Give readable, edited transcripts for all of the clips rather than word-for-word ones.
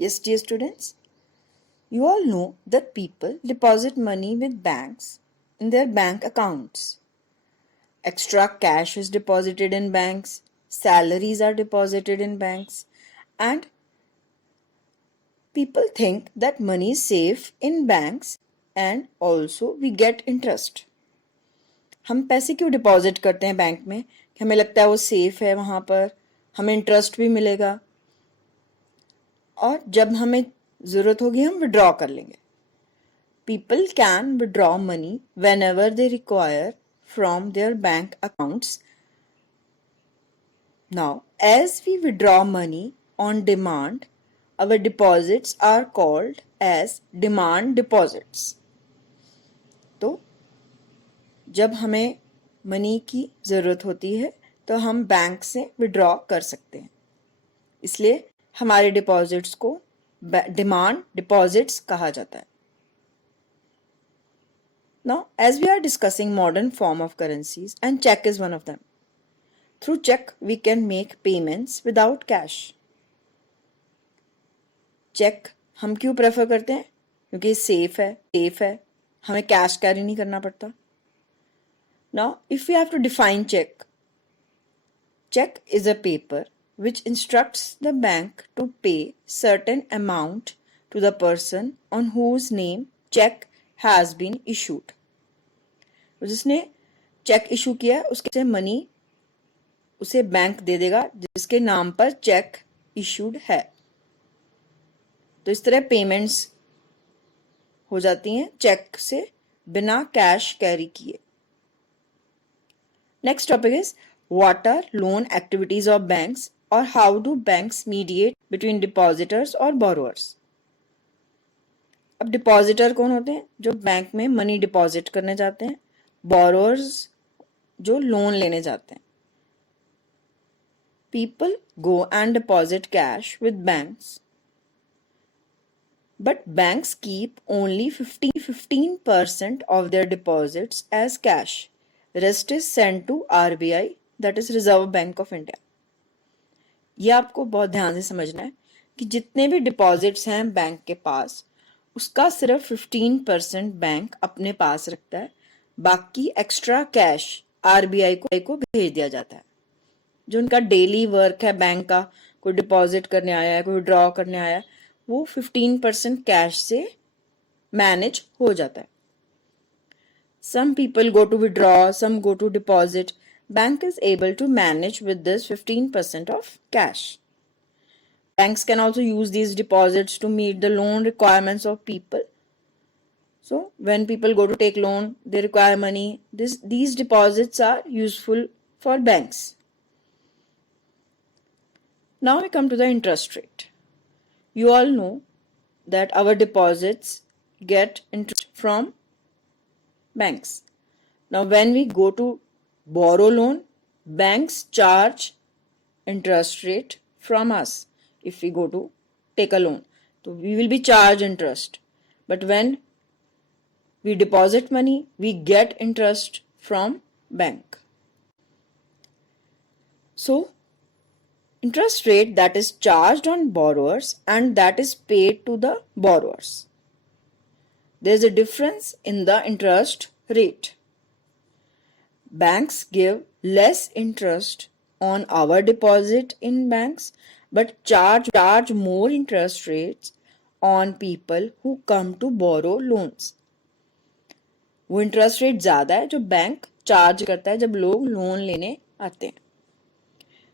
Yes, dear students, you all know that people deposit money with banks in their bank accounts. Extra cash is deposited in banks, salaries are deposited in banks, and people think that money is safe in banks and also we get interest. हम पैसे क्यों deposit करते हैं bank में कि हमें लगता है वो सेफ है, वहाँ पर हमें इंटरेस्ट भी मिलेगा और जब हमें ज़रूरत होगी हम विड्रॉ कर लेंगे. People can withdraw money whenever they require from their bank accounts. Now, as we withdraw money on demand, our deposits are called as demand deposits. तो जब हमें मनी की ज़रूरत होती है तो हम बैंक से विड्रॉ कर सकते हैं, इसलिए हमारे डिपॉजिट्स को डिमांड डिपॉजिट्स कहा जाता है. Now, as we are discussing modern form of currencies and check is one of them. Through check, we can make payments without cash. Check हम क्यों प्रेफर करते हैं? क्योंकि सेफ है, हमें कैश कैरी नहीं करना पड़ता. Now, if we have to define check, check is a paper which instructs the bank to pay certain amount to the person on whose name check has been issued. जिसने check issue किया उसके money उसे bank दे देगा जिसके नाम पर check issued है. तो इस तरह पेमेंट्स हो जाती हैं चेक से बिना कैश कैरी किए. Next topic is what are loan activities of banks और how do banks mediate between depositors और बोरोअर्स. अब डिपॉजिटर कौन होते हैं? जो बैंक में मनी डिपॉजिट करने जाते हैं. बोरोअर्स जो लोन लेने जाते हैं. People go and deposit cash with banks, but banks keep only 15% of their deposits as cash. Rest is sent to RBI, that is Reserve Bank of India. ये आपको बहुत ध्यान से समझना है कि जितने भी डिपॉजिट्स हैं बैंक के पास उसका सिर्फ 15% बैंक अपने पास रखता है, बाकी एक्स्ट्रा कैश आरबीआई को भेज दिया जाता है. जो उनका डेली वर्क है बैंक का, कोई डिपॉजिट करने आया है, कोई ड्रॉ करने आया है, वो 15% कैश से मैनेज हो जाता है. Some people go to withdraw, some go to deposit. Bank is able to manage with this 15% of cash. Banks can also use these deposits to meet the loan requirements of people. So when people go to take loan, they require money. These deposits are useful for banks. Now we come to the interest rate. You all know that our deposits get interest from banks. Now when we go to borrow loan, banks charge interest rate from us. If we go to take a loan, so we will be charged interest. But when we deposit money, we get interest from bank. So interest rate that is charged on borrowers and that is paid to the borrowers. There is a difference in the interest rate. Banks give less interest on our deposit in banks but charge more interest rates on people who come to borrow loans. वो interest rate ज़्यादा है जो bank charge करता है जब लोग loan लेने आते हैं.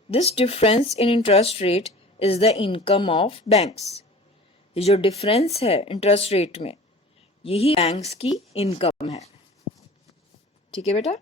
This difference in interest rate is the income of banks. ये जो डिफरेंस है इंटरेस्ट रेट में, यही बैंक्स की इनकम है. ठीक है बेटा.